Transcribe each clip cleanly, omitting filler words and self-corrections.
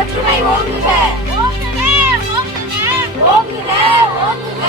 ஒற்றுமை ஓங்குக. ஓங்குக ஓங்குக.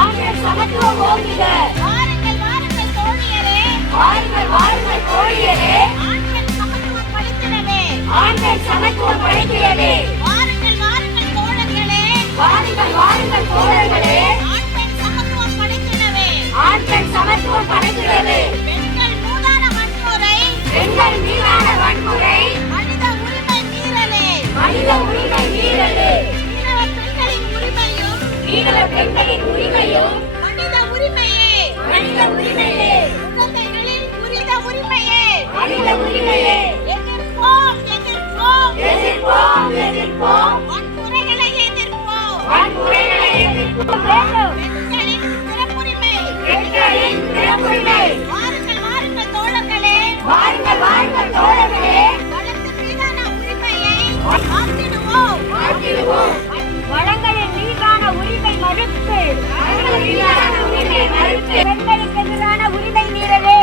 ஆண்கள் சமத்துவம் ஓங்குக. வாருங்கள் வாருங்கள் தோழியரே, வாருங்கள் வாருங்கள் தோழியரே, ஆண்கள் சமத்துவம் படைத்திடவே. ஆண்கள் சமத்துவம் படைத்திடவே. வாருங்கள் வாருங்கள் தோழர்களே, வாருங்கள் வாருங்கள் தோழர்களே, ஆண்கள் சமத்துவம் படைத்திடவே. ஆண்கள் சமத்துவம் படைத்திடவே. பெண்கள் மீதான வன்முறை, பெண்கள் மீதான வன்முறை மனித உரிமை மீறலே. மனித உரிமை மீறலே. மீனவ பெண்களின் உரிமையும் மீனவ பெண்களின் உரிமையும் மனித உரிமையே. மனித உரிமையே. குழந்தைகளின் புரித உரிமையே. மனித உரிமையே. எதிர்ப்போம் எதிர்ப்போம் எதிர்ப்போம் எதிர்ப்போம். வன்முறைகளை எதிர்ப்போம். வன்முறைகளை எதிர்ப்போம். பெண்களின் பிறப்புரிமை. பெண்களின் பிறப்புரிமை. வாருங்கள் வாருங்கள் தோழர்களே, வாருங்கள் வாருங்கள் தோழர்களே, வளத்தின் மீதான உரிமையை காத்திடுவோம். காத்திடுவோம். வளங்களின் மீதான உரிமை மறுப்பு, வளங்கள் மீதான உரிமை மறுப்பு, பெண்களுக்கு எதிரான உரிமை மீறலே.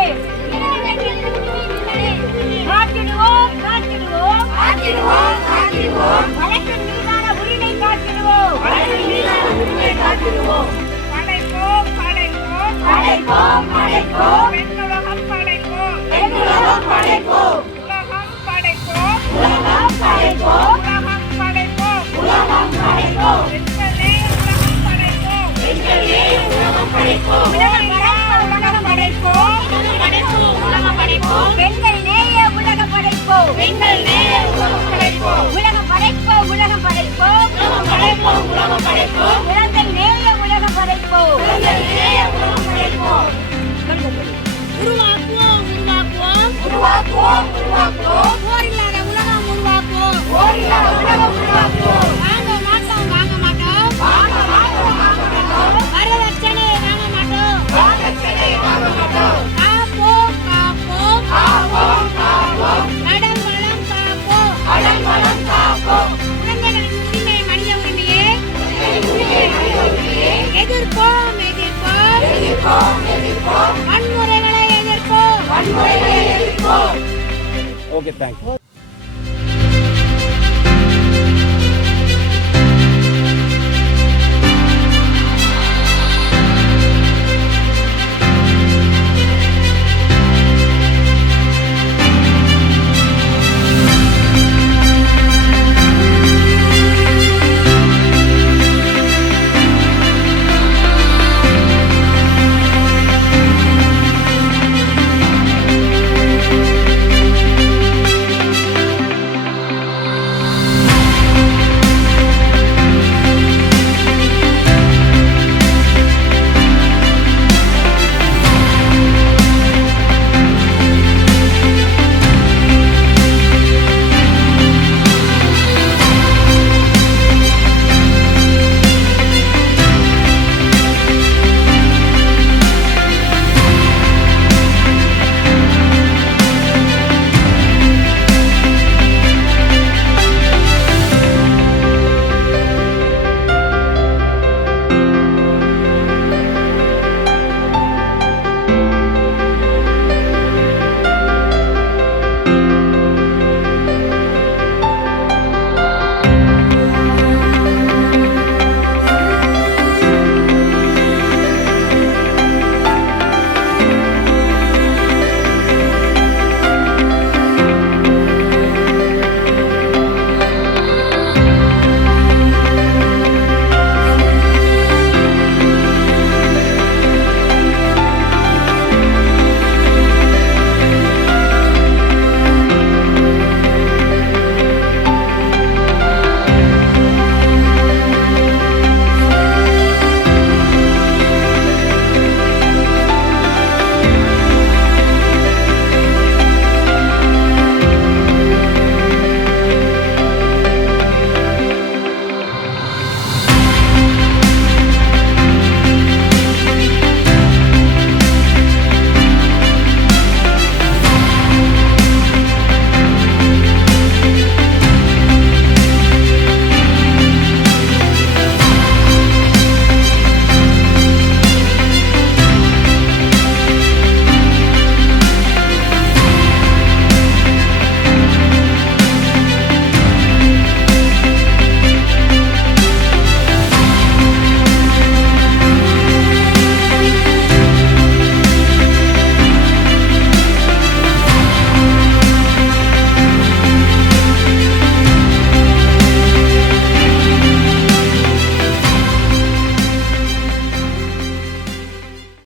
காத்திடுவோம் காத்திடுவோம், காத்திடுவோம் காத்திடுவோம். வளத்தின் மீதான உரிமை காத்திடுவோம். வளங்கள் மீதான உரிமை காத்திடுவோம். படைப்போம் படைப்போம், படைப்போம் படைப்போம். பெண்ணுலகம் படைப்போம். பெண்ணுலகம் படைப்போம். உலகம் படைப்போம். உலகம் படைப்போம். உலகம் படைப்போம். உலகம் படைப்போம். பெண்களே உலகம் படைப்போம். பெண்களே உலகம் படைப்போம். உலகம் படைப்போம். உலகம் படைப்போம். பெண்கள் நேய உலகம் படைப்போம். பெண்கள் நேய உலகம் படைப்போம். உலகம் படைப்போம் உலகம் படைப்போம். உலகம் படைப்போம். உலகம் படைப்போம். குழந்தை நேய உலகம் படைப்போம். பெண்கள் நேய உலகம் படைப்போம். உருவாக்குவோம் உருவாக்குவோம், உருவாக்குவோம் உருவாக்குவோம். போரில்லாத உலகம் உருவாக்குவோம். போரில்லாத உலகம் உருவாக்குவோம். வாங்க மாட்டோம் வாங்க மாட்டோம், வாங்க மாட்டோம் வாங்க மாட்டோம். வரதட்சணை வாங்க மாட்டோம். வரதட்சணை வாங்க மாட்டோம். காப்போம் காப்போம், காப்போம் காப்போம். கடன் வளம் காப்போம். கடல் வளம் காப்போம். குழந்தைகளின் உரிமை மனித உரிமையே. உரிமை மனித உரிமையை எதிர்ப்போம் எதிர்ப்போம், எதிர்ப்போம் எதிர்ப்போம். வன்முறைகளை எதிர்ப்போம். வன்முறைகளை எதிர்ப்போம். Okay, thanks.